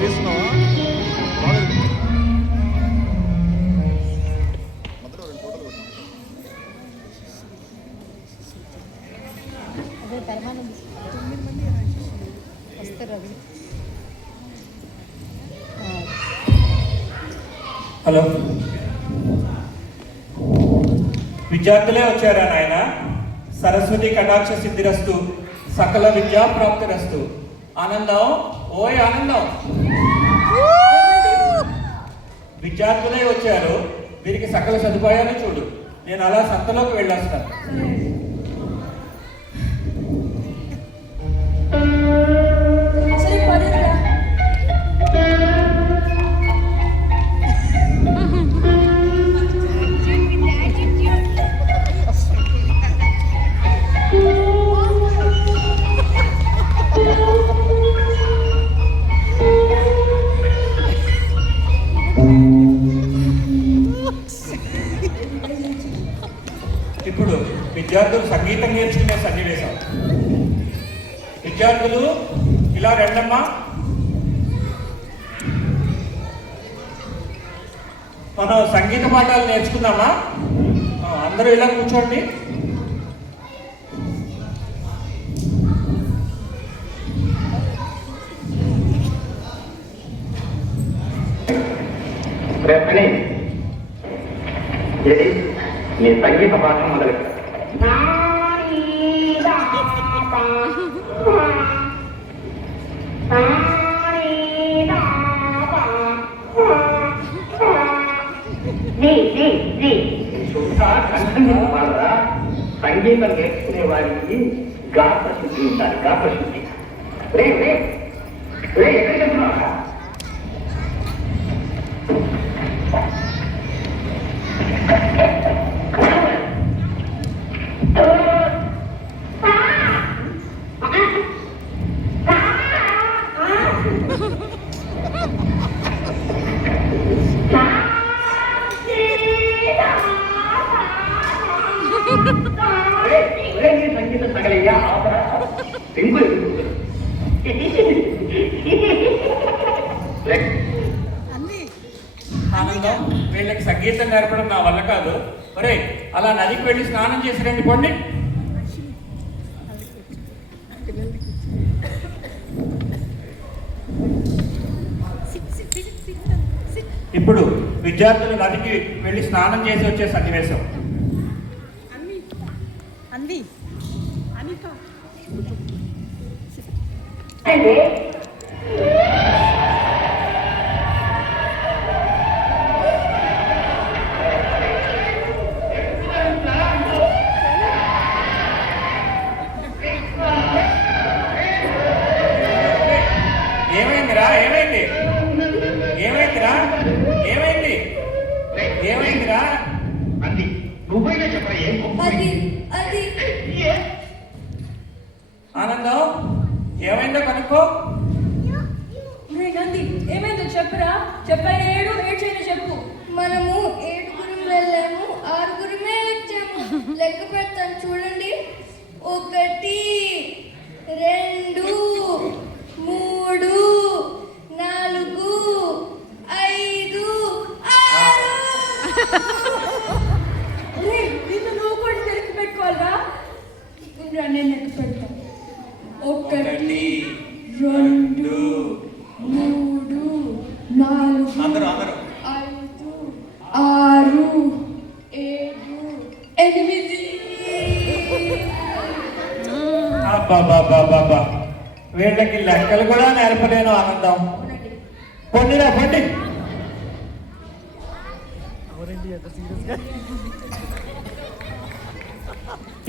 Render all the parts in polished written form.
Hello, విద్యార్థులే వచ్చారా నాయన? సరస్వతి కటాక్ష సిద్ధిరస్తు, సకల విద్యా ప్రాప్తిరస్తు. ఆనందం, ఓయ్ ఆనందం. విద్యార్థులే వచ్చారు, వీరికి సకల సదుపాయాలు చూడు. నేను అలా సంతలోకి వెళ్ళొస్తాను. ఇప్పుడు విద్యార్థులు సంగీతం నేర్చుకునే సన్నివేశం. విద్యార్థులు ఇలా రండమ్మా. మనం సంగీత పాఠాలు నేర్చుకుందామా? అందరూ ఇలా కూర్చోండి. నీ సంగీత పాఠం మొదలు. సంగీతం నేర్చుకునే వారికి గాత్ర శుద్ధి ఉండాలి. గాత్ర శుద్ధి. రే రే రే ఎక్కడ చెప్తున్నావా? సంగీతం తగలయ్యా ఆనందం, వీళ్ళకి సంగీతం నేర్పడం నా వల్ల కాదు. ఒరే, అలా నదికి వెళ్ళి స్నానం చేసి రండి, పోండి. ఇప్పుడు విద్యార్థులు నదికి వెళ్ళి స్నానం చేసి వచ్చే సన్నివేశం. ఏమైందిరా? ఏమైంది? ఏమైందిరా? ఏమైంది? ఏమైందిరా? అది నువ్వైనా చెప్పరా? ఆనందం, ఏమైందో కనుక్కో. నంది, ఏమైందో చెప్పరా? చెప్పాలి. ఏడ్చైనా చెప్పు. మనము 7 వెళ్ళాము, 6 వచ్చాము. లెక్క పెడతాను చూడండి. 1 2 3 4 5 6. నిన్ను నువ్వు కూడా లెక్క పెట్టుకోవాలా? నేను లెక్క పెడతాను. 1 2 3 4 అందరూ 5 6 7 8. అబ్బాబాబాబా, వీళ్ళకి లెక్కలు కూడా నేర్పలేను. ఆనందం, పొండిరా పొండి.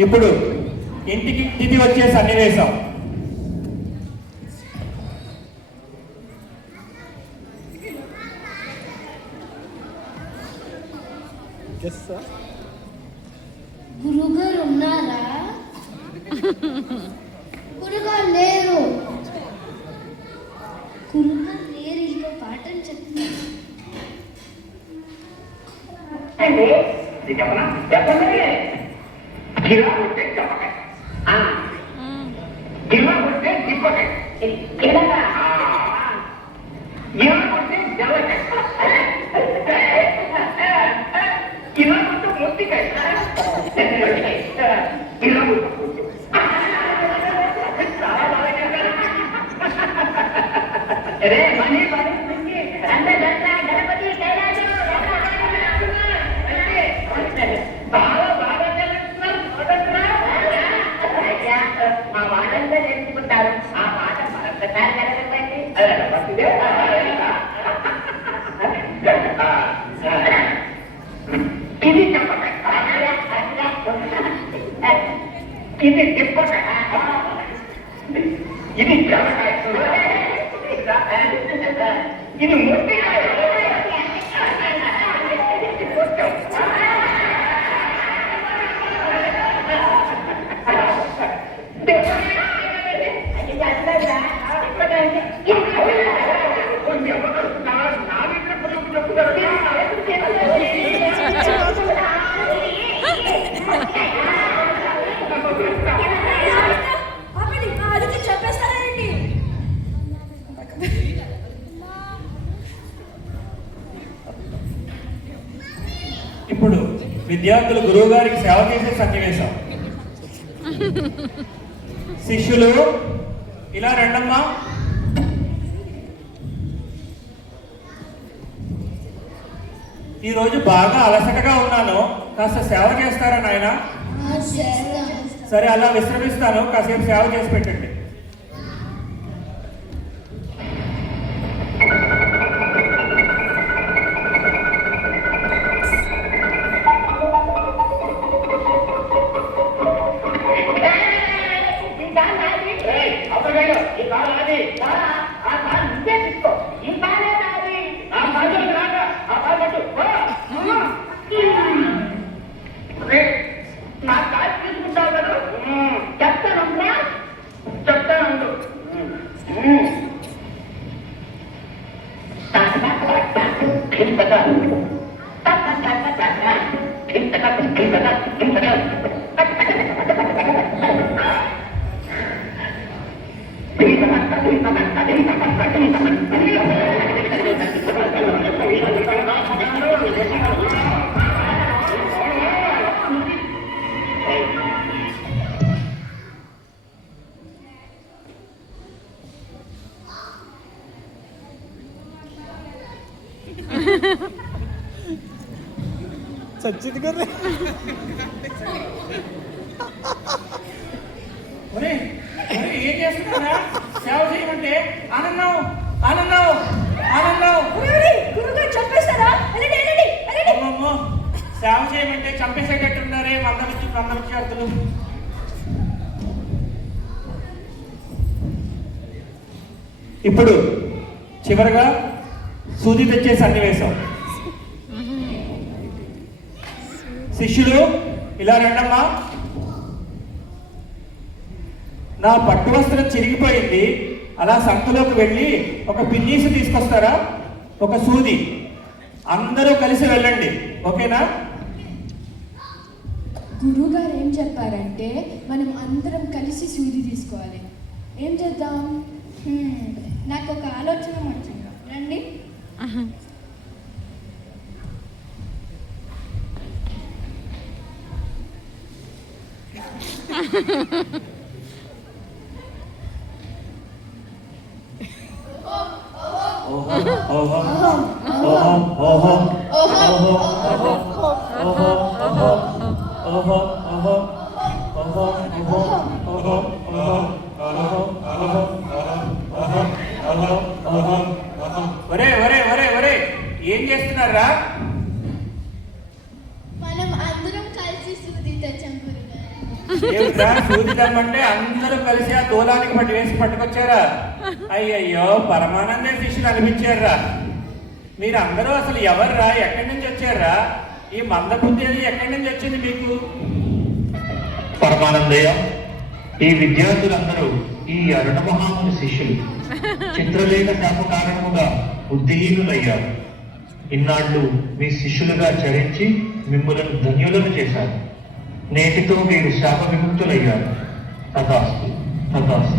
ఇప్పుడు ఇంటికి తిథి వచ్చే సన్నివేశం. గురుగారు ఉన్నారా? గురుగారు లేరు. గురుగారు లేరు, ఇక పాఠం చెప్తాను. చెప్పనా? చెప్పండి. గిలా కొట్టే చెప్పకాయ, గిలా కొట్టే దిప్పకాయ. ఏమంటే జలకాయ, ఇలాగుంటే మొట్టికాయ, ఇలాగుంటే చాలా బాగా చెప్పారు. రే మనీ మనీ మంచి గణపతి కైలాసం చాలా బాగా తెలుస్తున్నారు. మా వాళ్ళంతా నేర్చుకుంటారు. ఆ మాట మరొకసారి జరగండి. ఇది చెప్పండి, ఇది చెప్పండి, ఇది జలకాయ, ఇది మొట్టికాయ. ఆపండి, ఆ అదితి చెప్పేస్తారా ఏంటి? ఇప్పుడు విద్యార్థులు గురువు గారికి సేవ చేసే సన్నివేశం. శిష్యులు ఇలా రండమ్మా. ఈరోజు బాగా అలసటగా ఉన్నాను, కాస్త సేవ చేస్తారా నాయన? సరే, అలా విశ్రమిస్తాను, కాసేపు సేవ చేసి పెట్టండి. నా కాలు తీసుకుంటావు కదా, చెప్తానమ్మా, చెప్తాను. सच्चित कर रहे ఏం చేస్తున్నారా? సేవ చేయమంటే ఆనందం ఆనందం ఆనందం. గురుగారు చెప్పేస్తారా? వెళ్ళండి, వెళ్ళండి, వెళ్ళండి. అమ్మమ్మో, సేవ చేయమంటే చంపేసేటట్టున్నారే మంద విద్యార్థులు. ఇప్పుడు చివరగా సూది తెచ్చే సన్నివేశం. శిష్యులు ఇలా రండమ్మా. నా పట్టు వస్త్రం చిరిగిపోయింది, అలా సంతలోకి వెళ్ళి ఒక పిన్నీసు తీసుకొస్తారా, ఒక సూది. అందరూ కలిసి వెళ్ళండి, ఓకేనా? గురువుగారు ఏం చెప్పారంటే మనం అందరం కలిసి సూది తీసుకోవాలి. ఏం చేద్దాం? నాకు ఒక ఆలోచన వచ్చింది, రండి. ఏం చేస్తున్నారా? మనం అందరం కలిసి సూది తెచ్చాం గురుగారు. ఏమిటా సూది తెమ్మంటే అందరూ కలిసి ఆ దూలానికి పట్టి వేసి పట్టుకొచ్చారా? అయ్యయ్యో, పరమానందే శిష్యులు అనిపించారా? మీరు అందరూ అసలు ఎవర్రా? ఎక్కడి నుంచి వచ్చారా? ఈ మందబుద్ధి అది ఎక్కడి నుంచి వచ్చింది మీకు? పరమానందయ్య, ఈ విద్యార్థులందరూ ఈ అరుణమహాముని శిష్యులు. చిత్రలేఖ శాప కారణముగా బుద్ధిహీనులయ్యారు. ఇన్నాళ్ళు మీ శిష్యులుగా చరించి మిమ్ములను ధన్యులను చేశారు. నేటితో మీరు శాప విముక్తులయ్యారు. తథాస్తు, తథాస్తు.